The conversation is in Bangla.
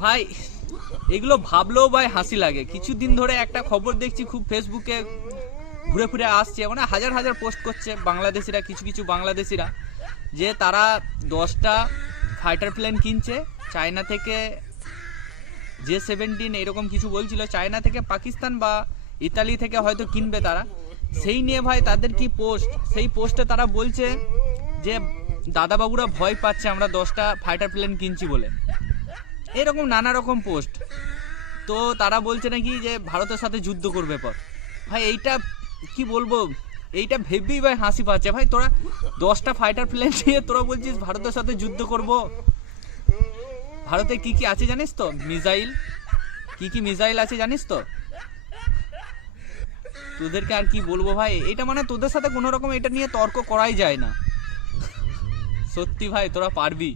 ভাই এগুলো ভাবলেও ভাই হাসি লাগে। কিছুদিন ধরে একটা খবর দেখছি খুব ফেসবুকে ঘুরে ফিরে আসছে, মানে হাজার হাজার পোস্ট করছে বাংলাদেশিরা, কিছু কিছু বাংলাদেশিরা, যে তারা 10টা ফাইটার প্লেন কিনছে চায়না থেকে, J-17 এরকম কিছু বলছিল, চায়না থেকে পাকিস্তান বা ইতালি থেকে হয়তো কিনবে তারা। সেই নিয়ে ভাই তাদের কি পোস্ট, সেই পোস্টে তারা বলছে যে দাদাবাবুরা ভয় পাচ্ছে আমরা 10টা ফাইটার প্লেন কিনছি বলে, এরকম নানা রকম পোস্ট। তো তারা বলছে নাকি যে ভারতের সাথে যুদ্ধ করবে পর। ভাই এইটা কি বলবো, এইটা ভেবেই ভাই হাসি পাচ্ছে। ভাই তোরা 10টা ফাইটার প্লেন নিয়ে তোরা বলছিস ভারতের সাথে যুদ্ধ করব। ভারতে কি কি আছে জানিস তো? মিসাইল, কি কি মিসাইল আছে জানিস তো? তোদেরকে আর কি বলবো ভাই, এটা মানে তোদের সাথে কোনো রকম এটা নিয়ে তর্ক করাই যায় না। সত্যি ভাই তোরা পারবি।